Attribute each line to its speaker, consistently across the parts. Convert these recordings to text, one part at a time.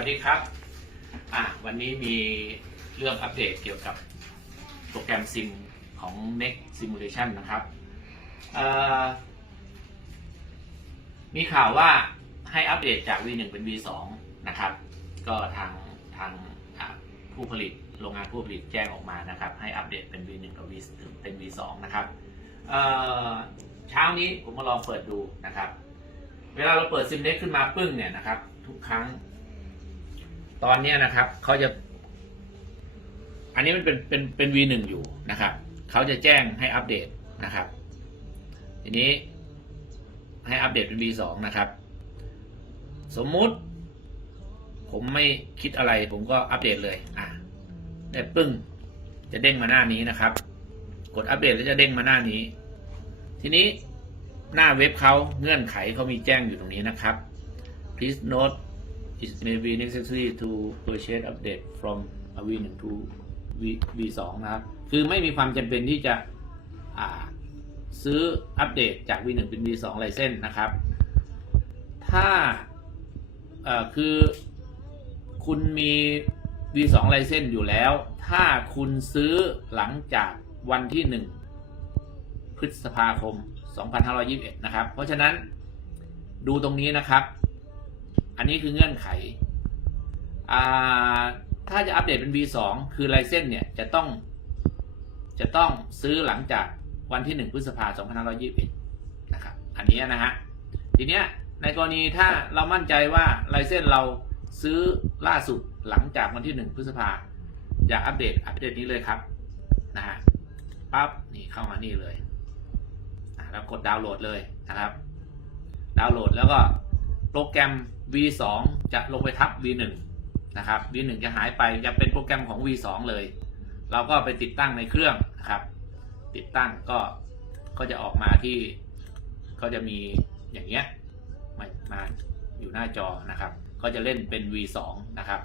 Speaker 1: วัสดีครับ อะวันนี้มีเรื่องอัปเดตเกี่ยวกับโปรแกรมซิมของ Next Simulation นะครับ มีข่าวว่าให้อัปเดตจาก V1 เป็น V2 นะครับ ก็ทางทางผู้ผลิตโรงงานผู้ผลิตแจ้งออกมานะครับ ให้อัปเดตเป็น V1 กับ V เป็น V2 นะครับเช้านี้ผมมาลองเปิดดูนะครับ เวลาเราเปิดซิมเน็กขึ้นมาปึ้งเนี่ยนะครับ ทุกครั้ง ตอนนี้นะครับเขาจะ อันนี้มันเป็นเป็นเป็น V1 อยู่นะครับเขาจะแจ้งให้อัปเดตนะครับ ทีนี้ให้อัปเดตเป็น V2 นะครับ สมมุติ ผมไม่คิดอะไร ผมก็อัปเดตเลย อะได้ปึ้ง จะเด้งมาหน้านี้นะครับ กดอัปเดตแล้วจะเด้งมาหน้านี้ ทีนี้หน้าเว็บเขาเงื่อนไขเขามีแจ้งอยู่ตรงนี้นะครับ please note it may be necessary to purchase update from V1 to v2 นะครับ คือไม่มีความจำเป็นที่จะซื้ออัปเดตจาก V1 เป็น V2 ไลเซนนะครับ ถ้าคือคุณมี V2 ไลเซนอยู่แล้ว ถ้าคุณซื้อหลังจากวันที่ 1 พฤษภาคม 2521 นะครับ เพราะฉะนั้นดูตรงนี้นะครับ อันนี้คือเงื่อนไข ถ้าจะอัปเดตเป็น V2 คือไลเซนเนี่ยจะต้อง จะต้องซื้อหลังจากวันที่ 1 พฤษภาคม2521 นะครับ อันนี้นะฮะ ทีเนี้ยในกรณีถ้าเรามั่นใจว่าไลเซนเราซื้อล่าสุดหลังจากวันที่ 1 พฤษภาอยากอัปเดตอัปเดตนี้เลยครับนะฮะปั๊บนี่เข้ามานี่เลยแล้วกดดาวน์โหลดเลยนะครับ ดาวน์โหลดแล้วก็ โปรแกรม V2 จะลงไปทับ V1 นะครับ V1 จะหายไปจะเป็นโปรแกรมของ V2 เลย เราก็ไปติดตั้งในเครื่องนะครับ ติดตั้งก็ก็จะออกมาที่ก็จะมีอย่างเงี้ยมามาอยู่หน้าจอนะครับ ก็จะเล่นเป็น V2 นะครับ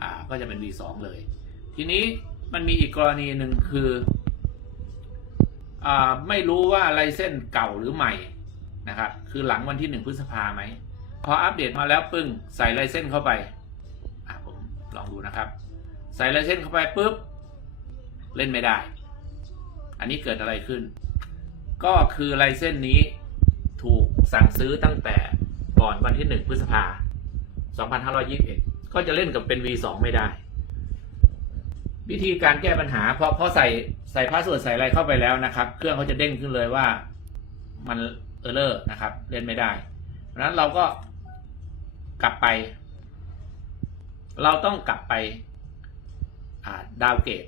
Speaker 1: อ่าก็จะเป็น V2 เลย ทีนี้มันมีอีกกรณีหนึ่งคืออ่าไม่รู้ว่าไลเส้นเก่าหรือใหม่นะครับ คือหลังวันที่ 1 พฤษภาไหม พออัปเดตมาแล้วปึ้งใส่ไลเส้นเข้าไปอะผมลองดูนะครับ ใส่ไลเส้นเข้าไปปุ๊บเล่นไม่ได้ อันนี้เกิดอะไรขึ้น ก็คือไลเส้นนี้ถูกสั่งซื้อตั้งแต่ก่อนวันที่ 1 พฤษภา 2521 ก็จะเล่นกับเป็น V2 ไม่ได้ วิธีการแก้ปัญหาเพราะพราะใส่ใส่พาสเวิร์ดใส่อะไรเข้าไปแล้วนะครับ เครื่องเขาจะเด้งขึ้นเลยว่ามันเออร์เลอร์นะครับ เล่นไม่ได้ เพราะนั้นเราก็ กลับไป เราต้องกลับไปดาวเกต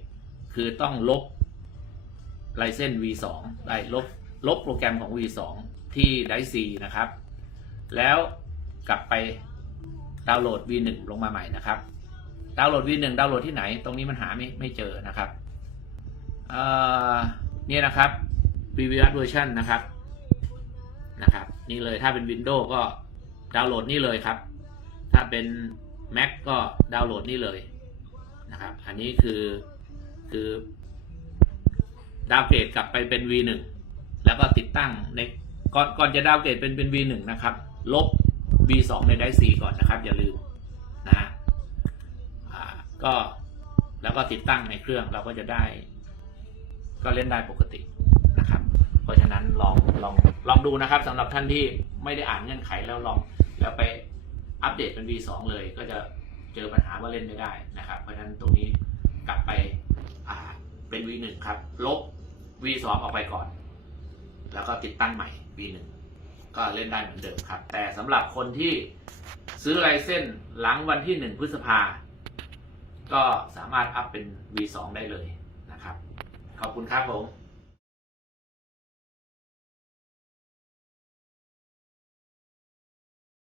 Speaker 1: คือต้องลบไลเซน V2 ได้ลบลบโปรแกรมของ V2 ที่ไดซีนะครับ แล้วกลับไปดาวน์โหลด V1 ลงมาใหม่นะครับดาวน์โหลด V1 ดาวน์โหลดที่ไหน ตรงนี้มันหาไม่ไม่เจอนะครับเอ่อนี่ยนะครับ p v s version นะครับนะครับ นี่เลยถ้าเป็น Windows ก็ดาวน์โหลดนี่เลยครับ ถ้าเป็น Mac ก็ดาวน์โหลดนี่เลยนะครับ อันนี้คือคือดาวเกรดกลับไปเป็น V1 แล้วก็ติดตั้งในก่อนก่อนจะดาวเกรดเป็นเป็น V1 นะครับ ลบ V2 ในไดซีก่อนนะครับ อย่าลืมนะฮะก็แล้วก็ติดตั้งในเครื่องเราก็จะได้ ก็เล่นได้ปกตินะครับ เพราะฉะนั้นลองลองลองดูนะครับสำหรับท่านที่ไม่ได้อ่านเงื่อนไขแล้วลองแล้วไป อัปเดตเป็น V2 เลยก็จะเจอปัญหาว่าเล่นไม่ได้นะครับ เพราะฉะนั้นตรงนี้กลับไปเป็น V1 ครับ ลบ V2 ออกไปก่อน แล้วก็ติดตั้งใหม่ V1 ก็เล่นได้เหมือนเดิมครับ แต่สำหรับคนที่ซื้อไลเส้นหลังวันที่ 1 พฤษภา ก็สามารถอัพเป็น V2 ได้เลยนะครับ ขอบคุณครับผม